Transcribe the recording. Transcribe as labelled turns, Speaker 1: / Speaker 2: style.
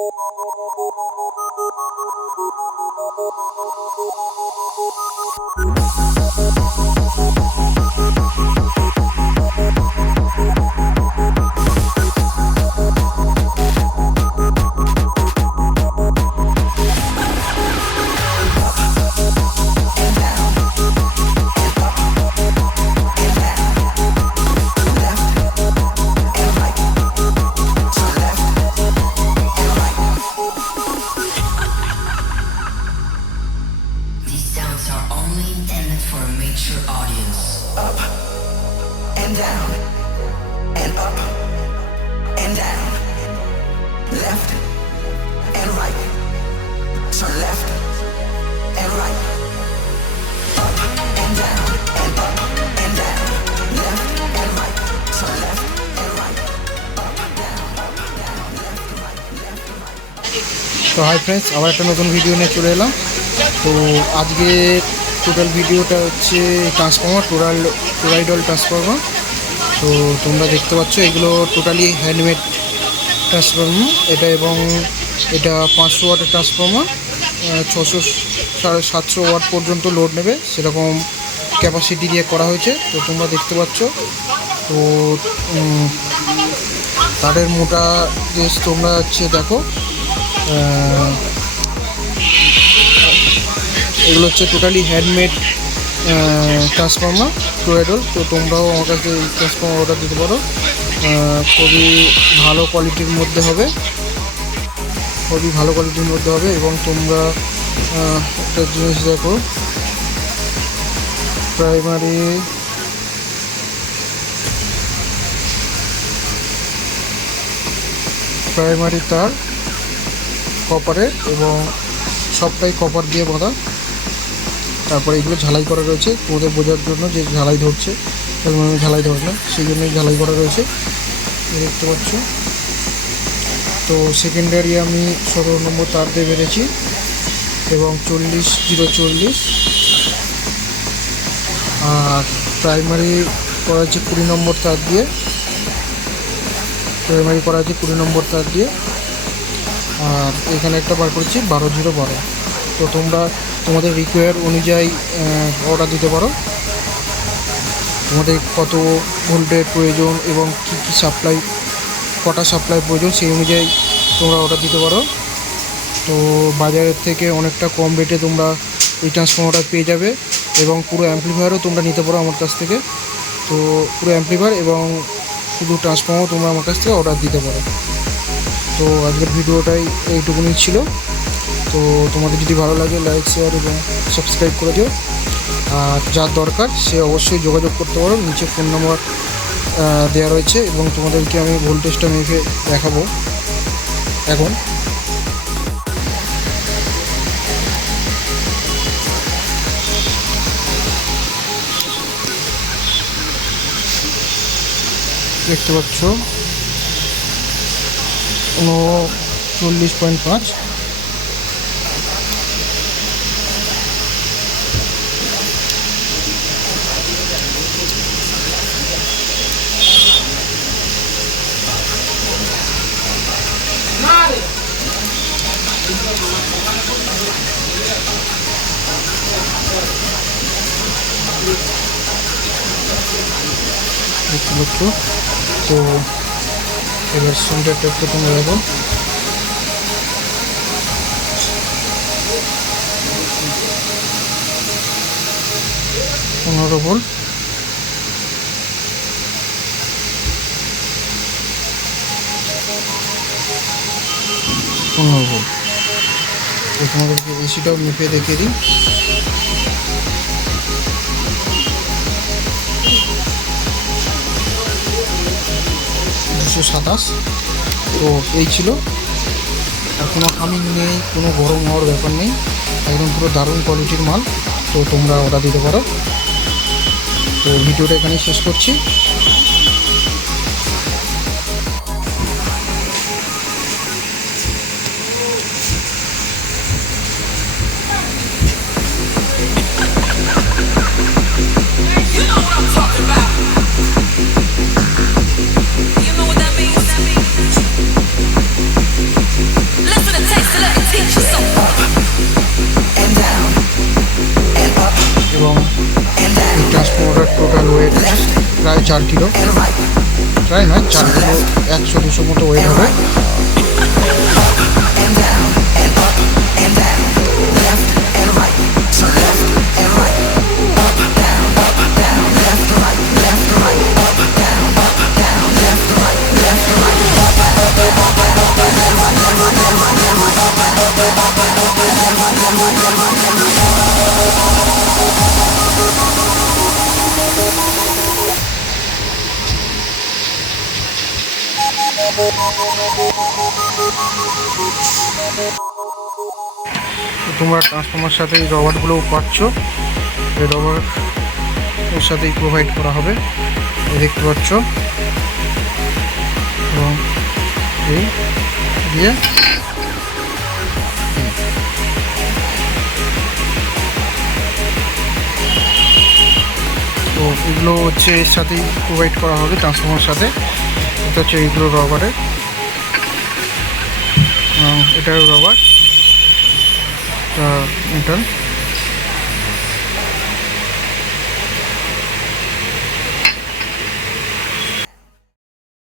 Speaker 1: Thank you. up, and down, left, and right. Turn left, and right. Up, and down, and up, and down, left, and right. Turn left, and right. Up, down, up, down, left, right, left, right.
Speaker 2: তো hi friends আবার একটা নতুন video নিয়ে চলে এলাম তো আজকে total ভিডিওটা হচ্ছে ট্রান্সফর্মার টোরাল টোরাইডল ট্রান্সফর্মার তো তোমরা দেখতে পাচ্ছ, এগুলো টোটালি হ্যান্ডমেড ট্রান্সফর্মার এটা এবং এটা পাঁচশো ওয়াটের ট্রান্সফর্মার ছশো সাড়ে সাতশো ওয়াট পর্যন্ত লোড নেবে, সেরকম ক্যাপাসিটি দিয়ে করা হয়েছে। তো তোমরা দেখতে পাচ্ছ, তো তারের মোটা যে তোমরা হচ্ছে দেখো এগুলো হচ্ছে টোটালি হ্যান্ডমেড ট্রান্সফর্মার টু টুয়েডল তো তোমরাও আমার কাছে ট্রান্সফর্মার অর্ডার দিতে পারো। খুবই ভালো কোয়ালিটির মধ্যে হবে। খুবই ভালো কোয়ালিটির মধ্যে হবে এবং তোমরা একটা জিনিস দেখো। প্রাইমারি প্রাইমারি তার কপারের এবং সবটাই কপার দিয়ে বাঁধা। তারপরে এগুলো ঝালাই করা রয়েছে। তোমাদের বোঝার জন্য যে ঝালাই ধরছে, এবং ঝালাই ধরে না সেই জন্যই ঝালাই করা রয়েছে। দেখতে পাচ্ছ। তো সেকেন্ডারি আমি সতেরো নম্বর তার দিয়ে বেড়েছি এবং চল্লিশ জিরো চল্লিশ। আর প্রাইমারি করা হচ্ছে কুড়ি নম্বর তার দিয়ে। প্রাইমারি করা হচ্ছে কুড়ি নম্বর তার দিয়ে। আর এখানে একটা বার করেছি, বারো জিরো বারো। তো তোমরা তোমাদের রিকোয়ার অনুযায়ী অর্ডার দিতে পারো। তোমাদের কত ভোল্টের প্রয়োজন এবং কী কী সাপ্লাই কটা সাপ্লাই প্রয়োজন সেই অনুযায়ী তোমরা অর্ডার দিতে পারো। তো বাজারের থেকে অনেকটা কম রেটে তোমরা এই ট্রান্সফর্মারটা পেয়ে যাবে এবং পুরো অ্যাম্পলিফায়ারও তোমরা নিতে পারো আমার কাছ থেকে। তো পুরো অ্যাম্পলিফায়ার এবং শুধু ট্রান্সফর্মারও তোমরা আমার কাছ থেকে অর্ডার দিতে পারো। তো আজকের ভিডিওটাই এইটুকুনি ছিল। তো তোমাদের যদি ভালো লাগে লাইক শেয়ার এবং সাবস্ক্রাইব করে দিও। আর যার দরকার, সে অবশ্যই যোগাযোগ করতে পারো। নিচে ফোন নম্বর দেওয়া রয়েছে এবং তোমাদেরকে আমি ভোল্টেজটা মেপে দেখাবো। এখন। দেখতে পাচ্ছ। উনচল্লিশ পয়েন্ট পাঁচ। দেখতে পাচ্ছ। তো এবার সেন্টারটা একটু তোমরা দেখো পনেরো ভোল্ট। পনেরো এসিটাও মেপে দেখিয়ে দিই। দুশো সাতাশ। তো এই ছিল। আর কোনো হামিং নেই, কোনো গরম হওয়ার ব্যাপার নেই। একদম পুরো দারুণ কোয়ালিটির মাল। তো তোমরা অর্ডার দিতে পারো। তো ভিডিওটা এখানেই শেষ করছি। প্রায় চার কিলো
Speaker 1: and right,
Speaker 2: প্রায় নয় চার কিলো একশো দুশো মতো ওয়েট হবে
Speaker 1: and down, and up, and down, left and right, turn
Speaker 2: তোমরা ট্রান্সফর্মার সাথে এই রবারগুলো পাচ্ছ। এই রবার ওর সাথেই প্রোভাইড করা হবে। দেখতে পাচ্ছ। এবং এই দিয়ে এগুলো হচ্ছে এর সাথেই প্রোভাইড করা হবে ট্রান্সফর্মার সাথে। এটা হচ্ছে এইগুলো রবারের এটাও রবার মিটার